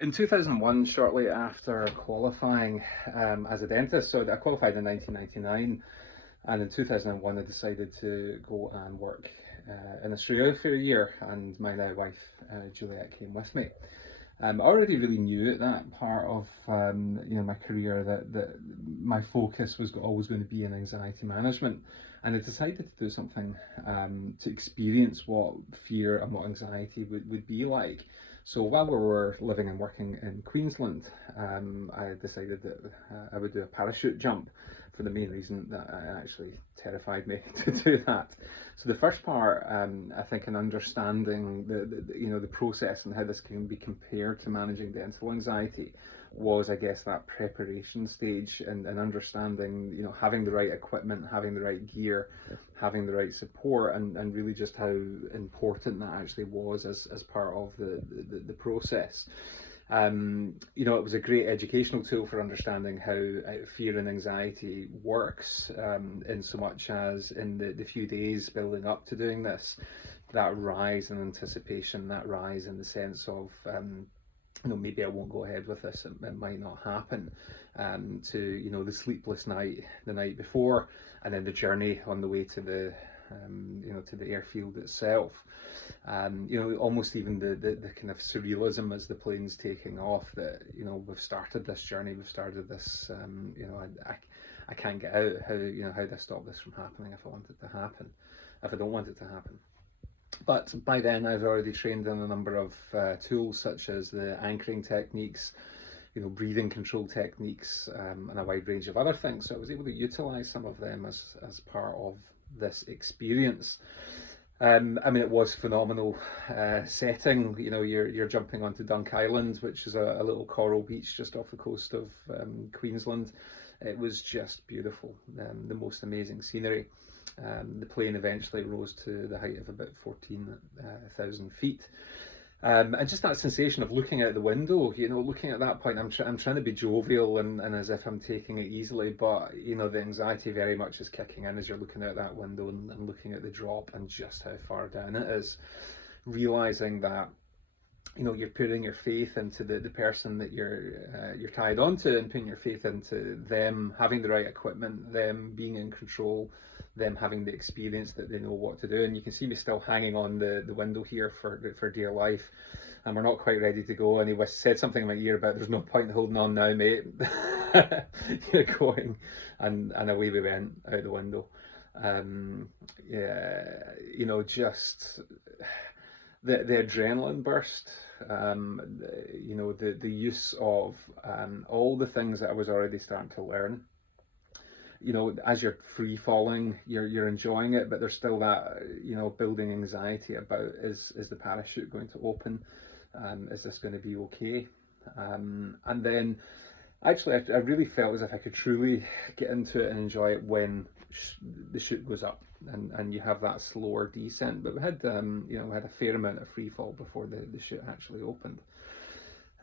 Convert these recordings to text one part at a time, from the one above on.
In 2001, shortly after qualifying as a dentist, so I qualified in 1999, and in 2001 I decided to go and work in Australia for a year, and my now wife Juliet came with me. I already really knew at that part of my career that my focus was always going to be in anxiety management, and I decided to do something to experience what fear and what anxiety would be like. So while we were living and working in Queensland, I decided that I would do a parachute jump for the main reason that it actually terrified me to do that. So the first part, I think, in understanding the process and how this can be compared to managing dental anxiety was, I guess, that preparation stage and understanding, having the right equipment, having the right gear, having the right support, and really just how important that actually was as part of the process. It was a great educational tool for understanding how fear and anxiety works, in so much as in the few days building up to doing this, that rise in anticipation, that rise in the sense of maybe I won't go ahead with this, it might not happen, to the sleepless night the night before, and then the journey on the way to the to the airfield itself. Almost even the kind of surrealism as the plane's taking off, that we've started this journey, we've started this, I can't get out. How do I stop this from happening if I want it to happen, if I don't want it to happen? But by then I've already trained in a number of tools, such as the anchoring techniques, breathing control techniques, and a wide range of other things. So I was able to utilize some of them as part of this experience. It was phenomenal setting. You're jumping onto Dunk Island, which is a little coral beach just off the coast of Queensland. It was just beautiful, the most amazing scenery. The plane eventually rose to the height of about 14,000 feet. And just that sensation of looking out the window, looking at that point, I'm trying to be jovial and as if I'm taking it easily, but the anxiety very much is kicking in as you're looking out that window and looking at the drop and just how far down it is, realizing that you're putting your faith into the person that you're tied onto, and putting your faith into them having the right equipment, them being in control, them having the experience that they know what to do. And you can see me still hanging on the window here for dear life, and we're not quite ready to go. And he said something in my ear about, there's no point holding on now, mate. You're going, and away we went out the window. Just the adrenaline burst, the use of all the things that I was already starting to learn. As you're free falling, you're enjoying it, but there's still that building anxiety about, is the parachute going to open? Is this going to be okay? And then actually I really felt as if I could truly get into it and enjoy it when the chute goes up, and you have that slower descent. But we had we had a fair amount of free fall before the chute actually opened.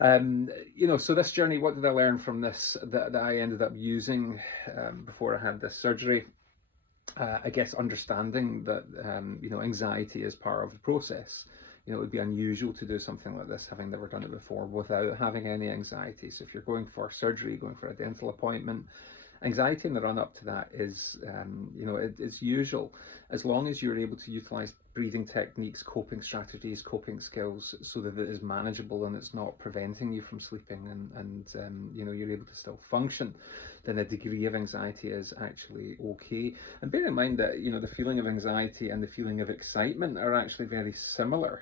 So this journey, what did I learn from this that I ended up using before I had this surgery? I guess understanding that anxiety is part of the process. It would be unusual to do something like this, having never done it before, without having any anxiety. So if you're going for surgery, going for a dental appointment, anxiety in the run up to that is, it's usual, as long as you're able to utilize breathing techniques, coping strategies, coping skills, so that it is manageable and it's not preventing you from sleeping, and you're able to still function, then a degree of anxiety is actually okay. And bear in mind that the feeling of anxiety and the feeling of excitement are actually very similar.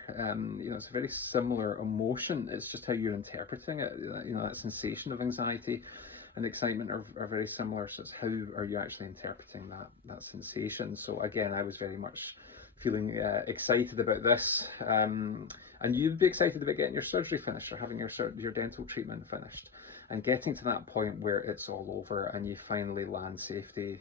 It's a very similar emotion. It's just how you're interpreting it. That sensation of anxiety and excitement are very similar. So it's how are you actually interpreting that sensation. So again, I was very much feeling excited about this, and you'd be excited about getting your surgery finished or having your dental treatment finished, and getting to that point where it's all over and you finally land safely,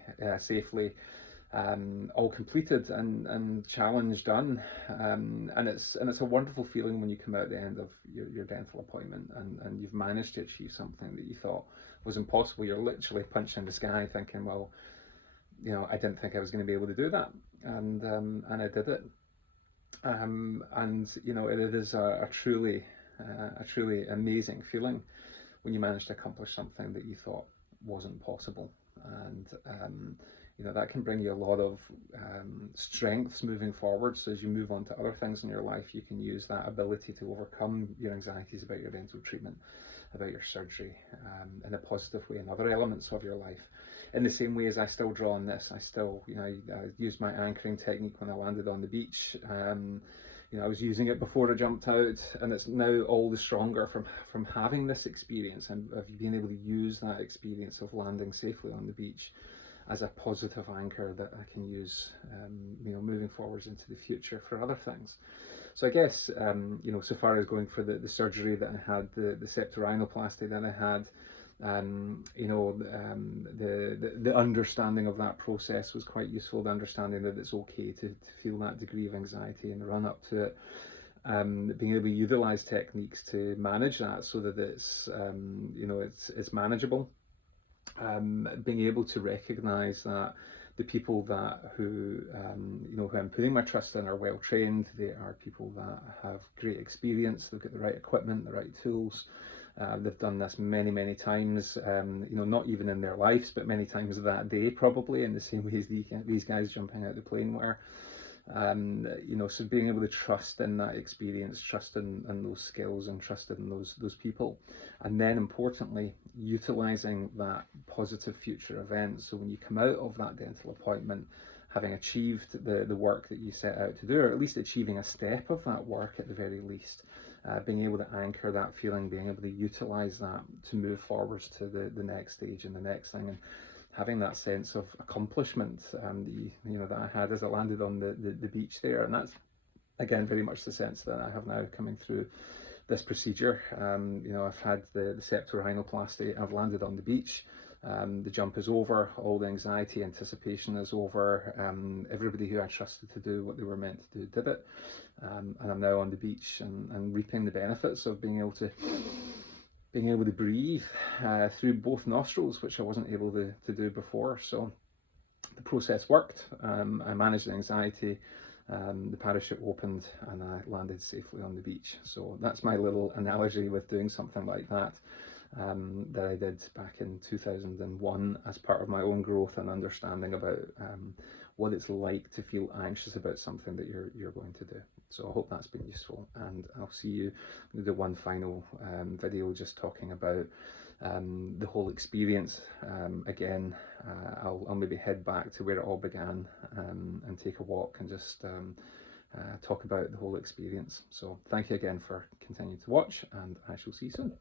all completed and challenge done. And it's a wonderful feeling when you come out at the end of your dental appointment and you've managed to achieve something that you thought was impossible. You're literally punching the sky thinking, well, I didn't think I was going to be able to do that, and I did it. And it is a truly a truly amazing feeling when you manage to accomplish something that you thought wasn't possible. And that can bring you a lot of strengths moving forward. So as you move on to other things in your life, you can use that ability to overcome your anxieties about your dental treatment, about your surgery, in a positive way in other elements of your life. In the same way as I still draw on this, I still, I used my anchoring technique when I landed on the beach. I was using it before I jumped out, and it's now all the stronger from having this experience and of being able to use that experience of landing safely on the beach as a positive anchor that I can use, moving forwards into the future for other things. So I guess, so far as going for the surgery that I had, the septorhinoplasty that I had, the understanding of that process was quite useful. The understanding that it's okay to feel that degree of anxiety in the run up to it. Being able to utilize techniques to manage that so that it's manageable. Being able to recognize that the people who I'm putting my trust in are well trained. They are people that have great experience. They've got the right equipment, the right tools. They've done this many times, not even in their lives, but many times that day, probably in the same way as these guys jumping out the plane were. So being able to trust in that experience, trust in those skills, and trust in those people, and then importantly, utilizing that positive future event. So when you come out of that dental appointment, having achieved the work that you set out to do, or at least achieving a step of that work at the very least, being able to anchor that feeling, being able to utilize that to move forwards to the next stage and the next thing, and having that sense of accomplishment that I had as I landed on the beach there. And that's, again, very much the sense that I have now coming through this procedure. I've had the septorhinoplasty, I've landed on the beach. The jump is over, all the anxiety, anticipation is over. Everybody who I trusted to do what they were meant to do did it. And I'm now on the beach and reaping the benefits of being able to breathe through both nostrils, which I wasn't able to do before. So the process worked. I managed the anxiety. The parachute opened and I landed safely on the beach. So that's my little analogy with doing something like that. That I did back in 2001 as part of my own growth and understanding about what it's like to feel anxious about something that you're going to do. So I hope that's been useful, and I'll see you in the one final video just talking about the whole experience. Again, I'll maybe head back to where it all began and take a walk and just talk about the whole experience. So thank you again for continuing to watch, and I shall see you soon.